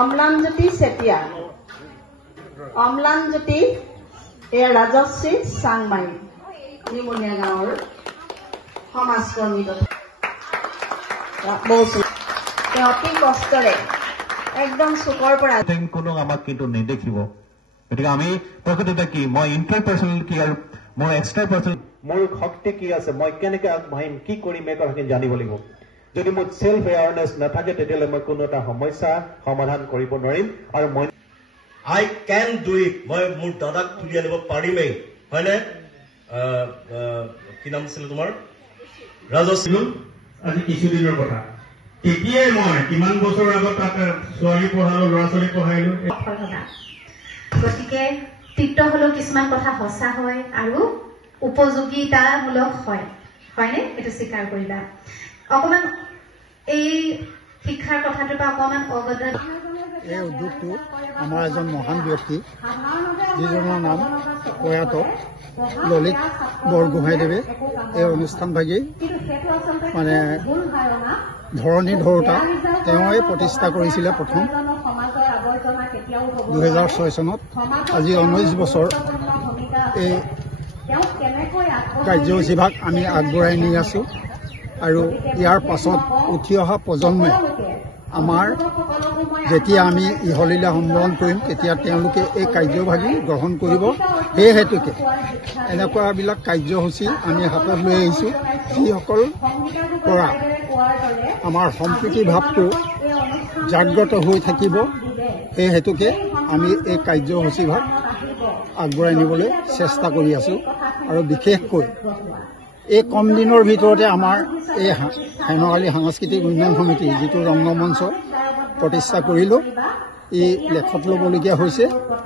অম্লানজ্যোতি চেতিয়া অম্লানজ্যোতি ৰাজশ্ৰী চাংমাই নিমনীয়া গাঁৱৰ সমাজকৰ্মী তেওঁ অতি কষ্টৰে একদম চুকৰ পৰা কোনো আমাক কিন্তু নেদেখিব গতিকে আমি প্ৰকৃততে কি মই ইণ্টাৰপাৰ্চনেল কি আৰু মোৰ এক্সট্ৰা পাৰ্চনেল মোৰ শক্তি কি আছে মই কেনেকৈ আগবাঢ়িম কি কৰিম এই কথাখিনি জানিব লাগিব যদি মোৰ সেলফ এৱাৰনেছ নাথাকে তেতিয়াহ'লে মই কোনো এটা সমস্যা সমাধান কৰিব নোৱাৰিম আৰু মই I can do it মই মোৰ দাদাক তুলি আনিব পাৰিমেই হয়নে কি নাম আছিল তোমাৰ ৰাজশ্ৰী আজি কিছুদিনৰ কথা তেতিয়াই মই কিমান বছৰ আগত তাত ছোৱালী পঢ়ালো ল'ৰা ছোৱালী পঢ়াইলো গতিকে তিক্ত হলেও কিছুমান কথা সঁচা হয় আৰু উপযোগিতামূলক হয় হয়নে এইটো স্বীকাৰ কৰিবা অকমান এই শিক্ষাৰ কথাটোৰ পৰা অকমান অৱগত এই উদ্যোগটো আমাৰ এজন মহান ব্যক্তি যিজনৰ নাম প্ৰয়াত ললিত বৰগোহাঁইদেৱে এই অনুষ্ঠানভাগী মানে ধৰণী ধৰোঁতা তেওঁৱে প্ৰতিষ্ঠা কৰিছিলে প্ৰথম 2006 চনত আজি 19 বছৰ এই কাৰ্যসূচীভাগ আমি আগবঢ়াই নি আছোঁ আৰু ইয়াৰ পাছত উঠি অহা প্ৰজন্মই আমাৰ যেতিয়া আমি ইহলীলা সম্বৰণ কৰিম তেতিয়া তেওঁলোকে এই কাৰ্যভাগী গ্ৰহণ কৰিব সেই হেতুকে এনেকুৱাবিলাক কাৰ্যসূচী আমি হাতত লৈ আহিছোঁ যিসকল পৰা আমাৰ সম্প্ৰীতি ভাৱটো জাগ্ৰত হৈ থাকিব সেই হেতুকে আমি এই কাৰ্যসূচীভাগ আগবঢ়াই নিবলৈ চেষ্টা কৰি আছোঁ আৰু বিশেষকৈ এই কম দিনৰ ভিতৰতে আমাৰ এই হেনুৱালী সাংস্কৃতিক উন্নয়ন সমিতি যিটো ৰংগমঞ্চ প্ৰতিষ্ঠা কৰিলোঁ ই লেখত ল'বলগীয়া হৈছে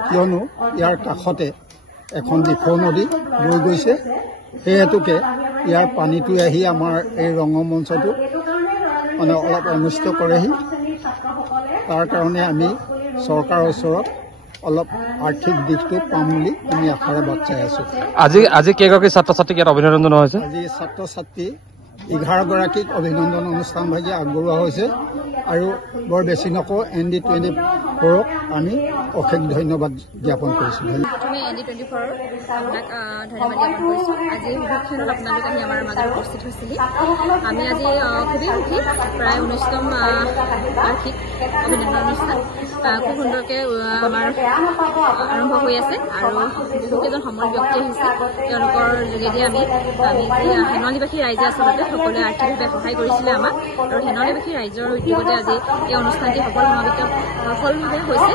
কিয়নো ইয়াৰ কাষতে এখন দিখৌ নদী বৈ গৈছে সেই হেতুকে ইয়াৰ পানীটো আহি আমাৰ এই ৰংগমঞ্চটো মানে অলপ অনিষ্ট কৰেহি তাৰ কাৰণে আমি চৰকাৰৰ ওচৰত অলপ আৰ্থিক দিশটো পাম বুলি আমি আশাৰে বাট চাই আছোঁ আজি কেইগৰাকী ছাত্ৰ ছাত্ৰীক ইয়াত অভিনন্দন জনোৱা হৈছে আজি ছাত্ৰ ছাত্ৰী 11 গৰাকীক অভিনন্দন অনুষ্ঠানভাগি আগবঢ়োৱা হৈছে আৰু বৰ বেছি নকওঁ ND24ক আমি অশেষ ধন্যবাদ জ্ঞাপন কৰিছোঁ প্ৰথমে ND24 আপোনাক ধন্যবাদ জ্ঞাপন কৰিছোঁ আজি বিভাগখনত আপোনালোক আহি আমাৰ মাজত উপস্থিত হৈছিলি আমি আজি খুবেই সুখী প্ৰায় 19তম বাৰ্ষিক অভিনন্দন অনুষ্ঠান খুব সুন্দৰকৈ আমাৰ আৰম্ভ হৈ আছে আৰু বহুকেইজন সমল ব্যক্তি আহিছে তেওঁলোকৰ যোগেদি আমি হেনুৱালীবাসী ৰাইজে আচলতে সকলোৱে আৰ্থিকভাৱে সহায় কৰিছিলে আমাক আৰু হেনুৱালীবাসী ৰাইজৰ উদ্যোগতে আজি এই অনুষ্ঠানটি সফলভাৱে হৈছে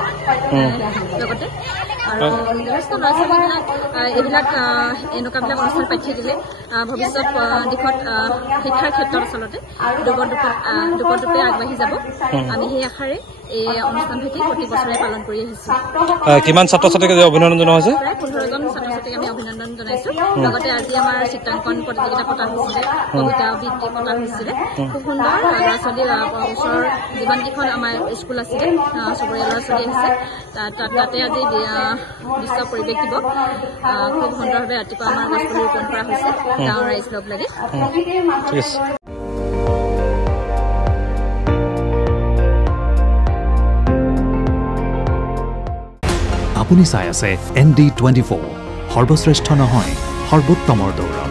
লগতে আৰু যথেষ্ট ল'ৰা ছোৱালীবিলাক এইবিলাক এনেকুৱাবিলাক অনুষ্ঠান পাই থাকিলে ভৱিষ্যত দিশত শিক্ষাৰ ক্ষেত্ৰত আচলতে দুপৰদুপে আগবাঢ়ি যাব আমি সেই আশাৰে এই অনুষ্ঠানভাগি প্ৰতি বছৰে পালন কৰি আহিছোঁ কিমান ছাত্ৰ ছাত্ৰীক অভিনন্দন জনোৱা হৈছে প্ৰায় 15জন ছাত্ৰ ছাত্ৰীক আমি অভিনন্দন জনাইছোঁ লগতে আজি আমাৰ চিত্ৰাংকন প্ৰতিযোগিতা পতা হৈছিলে কবিতা আবৃত্তি পতা হৈছিলে খুব সুন্দৰ ল'ৰা ছোৱালী ওচৰৰ যিমানকেইখন আমাৰ স্কুল আছিলে চুবুৰীয়া ল'ৰা ছোৱালী আহিছে তাতে আজি বিশ্ব পৰিৱেশ দিৱস খুব সুন্দৰভাৱে ৰাতিপুৱা আমাৰ গছপুলি ৰোপণ কৰা হৈছে গাঁৱৰ ৰাইজ লগ লাগে আপুনি চাই আছে ND24 সৰ্বশ্ৰেষ্ঠ নহয় সৰ্বোত্তমৰ দৌৰা